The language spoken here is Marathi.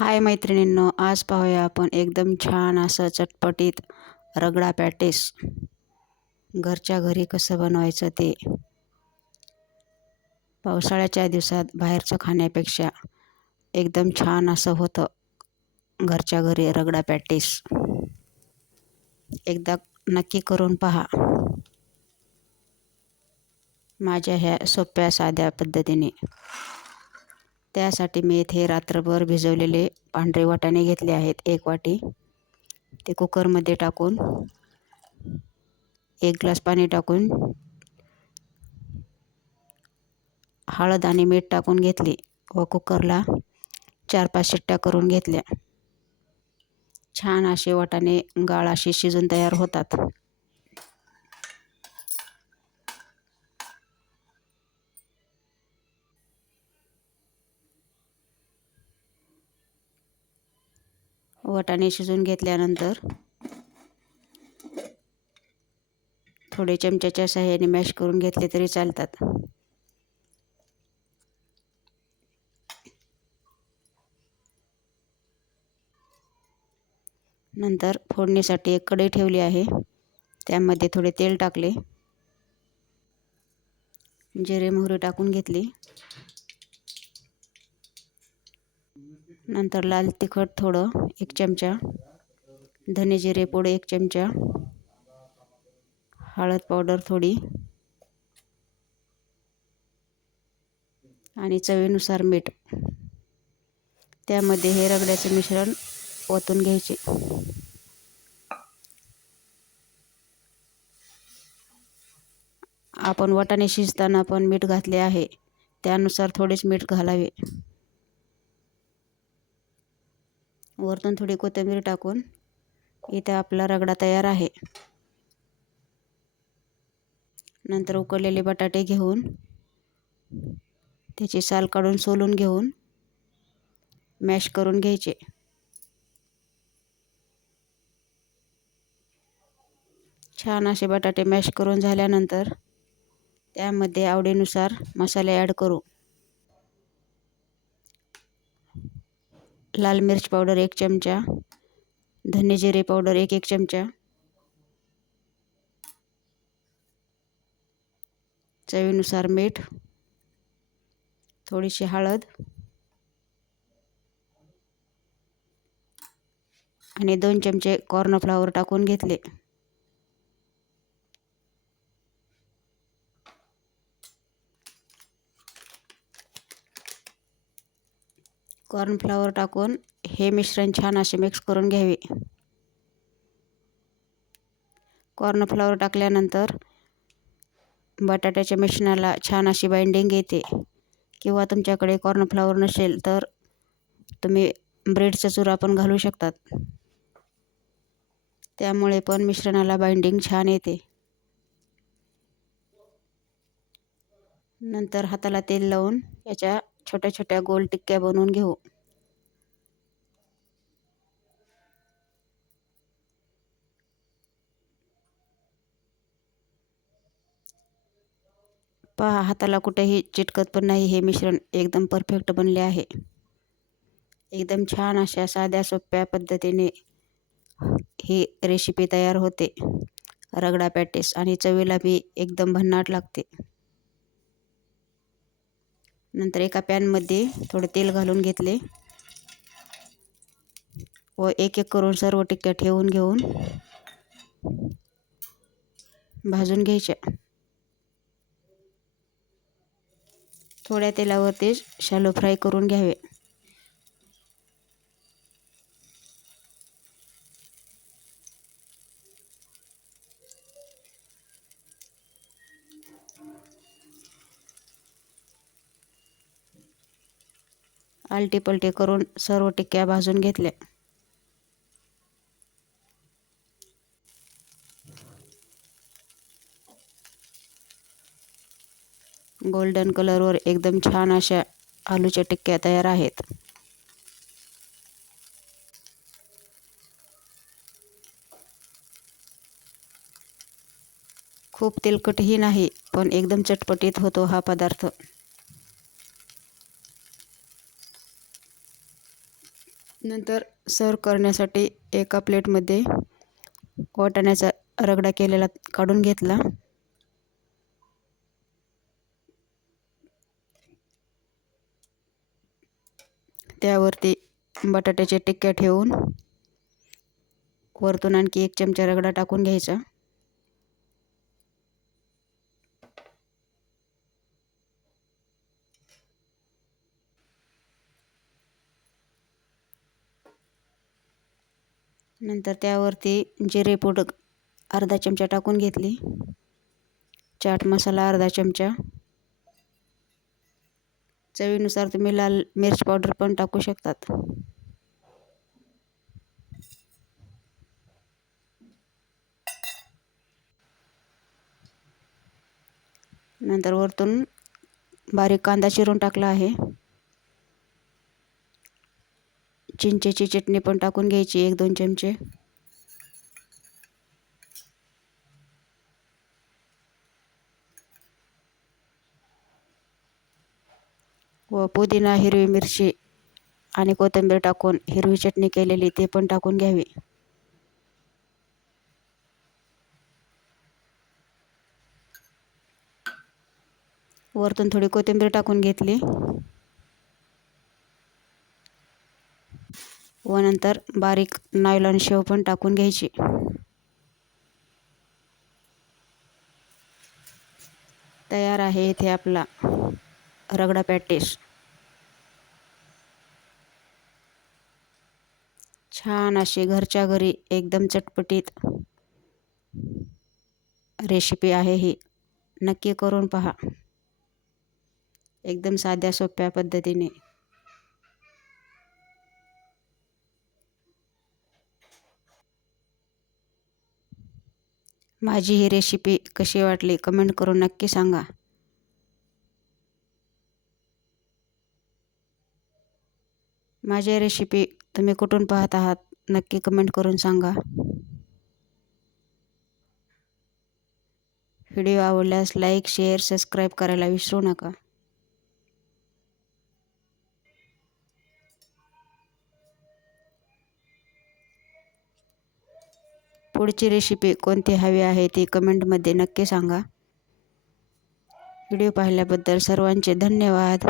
हाय मैत्रिणींनो, आज पाहूया आपण एकदम छान असं चटपटीत रगडा पॅटीस घरच्या घरी कसं बनवायचं ते. पावसाळ्याच्या दिवसात बाहेरचं खाण्यापेक्षा एकदम छान असं होतं घरच्या घरी रगडा पॅटीस. एकदा नक्की करून पहा माझ्या ह्या सोप्या साध्या पद्धतीने. त्यासाठी मी इथे रात्रभर भिजवलेले पांढरे वाटाणे घेतले आहेत 1 वाटी. ते कुकरमध्ये टाकून 1 ग्लास पाणी टाकून हळद आणि मीठ टाकून घेतले व कुकरला 4-5 शिट्ट्या करून घेतल्या. छान असे वाटाणे गाळ असे शिजून तयार होतात. वाटाणे शिजून घेतल्यानंतर थोडे चमच्याच्या साहाय्याने मॅश करून घेतले तरी चालतात. नंतर फोडणीसाठी एक कढई ठेवली आहे. त्यामध्ये थोडे तेल टाकले, जिरे मोहरी टाकून घेतली. नंतर लाल तिखट थोडं 1 चमचा, धने जिरे पूड 1 चमचा, हळद पावडर थोडी आणि चवीनुसार मीठ. त्यामध्ये हे रगड्याचे मिश्रण ओतून घ्यायचे. आपण वाटाणे शिजताना पण मीठ घातले आहे, त्यानुसार थोडेच मीठ घालावे. वरतून थोडी कोथिंबीर टाकून इथे आपला रगडा तयार आहे. नंतर उकडलेले बटाटे घेऊन त्याची साल काढून सोलून घेऊन मॅश करून घ्यायचे. छान असे बटाटे मॅश करून झाल्यानंतर त्यामध्ये आवडीनुसार मसाले ॲड करू. लाल मिर्च पावडर 1 चमचा, धने जिरे पावडर 1 चमचा, चवीनुसार मीठ, थोडीशी हळद आणि 2 चमचे कॉर्नफ्लॉवर टाकून घेतले. कॉर्नफ्लॉवर टाकून हे मिश्रण छान असे मिक्स करून घ्यावे. कॉर्नफ्लॉवर टाकल्यानंतर बटाट्याच्या मिश्रणाला छान अशी बाइंडिंग येते. किंवा तुमच्याकडे कॉर्नफ्लॉवर नसेल तर तुम्ही ब्रेडचा चुरा पण घालू शकतात. त्यामुळे पण मिश्रणाला बाइंडिंग छान येते. नंतर हाताला तेल लावून याच्या छोट्या छोट्या गोल टिक्क्या बनवून घेऊ. पहा, हाताला कुठेही चिटकत पण नाही. हे मिश्रण एकदम परफेक्ट बनले आहे. एकदम छान अशा साध्या सोप्या पद्धतीने ही रेसिपी तयार होते रगडा पॅटीस आणि चवीला बी एकदम भन्नाट लागते. नंतर एका पॅनमध्ये थोडे तेल घालून घेतले व एक करून सर्व टिक्क्या ठेवून घेऊन भाजून घ्यायच्या. थोड्या तेलावर ते शॅलो फ्राय करून घ्यावे. आलटी पलटी करून सर्व टिक्क्या भाजून घेतल्या. गोल्डन कलरवर एकदम छान अशा आलूच्या टिक्क्या तयार आहेत. खूप तेलकटही नाही, पण एकदम चटपटीत होतो हा पदार्थ. नंतर सर्व करण्यासाठी एका प्लेटमध्ये वाटाण्याचा रगडा केलेला काढून घेतला. त्यावरती बटाट्याच्या टिक्क्या ठेवून वरतून आणखी 1 चमचा रगडा टाकून घ्यायचा. नंतर त्यावरती जिरे पूड अर्धा चमचा टाकून घेतली. चाट मसाला अर्धा चमचा. चवीनुसार तुम्ही लाल मिर्च पावडर पण टाकू शकतात. नंतर वरतून बारीक कांदा चिरून टाकला आहे. चिंचेची चटणी पण टाकून घ्यायची 1-2 चमचे. व पुदिना, हिरवी मिरची आणि कोथिंबीर टाकून हिरवी चटणी केलेली ते पण टाकून घ्यावी. वरतून थोडी कोथिंबीर टाकून घेतली व नंतर बारीक नायलॉन शेव पण टाकून घ्यायची. तयार आहे इथे आपला रगडा पॅटीस. छान अशी घरच्या घरी एकदम चटपटीत रेसिपी आहे ही. नक्की करून पहा एकदम साध्या सोप्या पद्धतीने. माझी ही रेसिपी कशी वाटली कमेंट करून नक्की सांगा. माझी रेसिपी तुम्ही कुठून पाहत आहात नक्की कमेंट करून सांगा. व्हिडिओ आवडल्यास लाईक, शेअर, सबस्क्राईब करायला विसरू नका. पुढची रेसिपी कोणती हवी आहे ती कमेंटमध्ये नक्की सांगा. व्हिडिओ पाहिल्याबद्दल सर्वांचे धन्यवाद.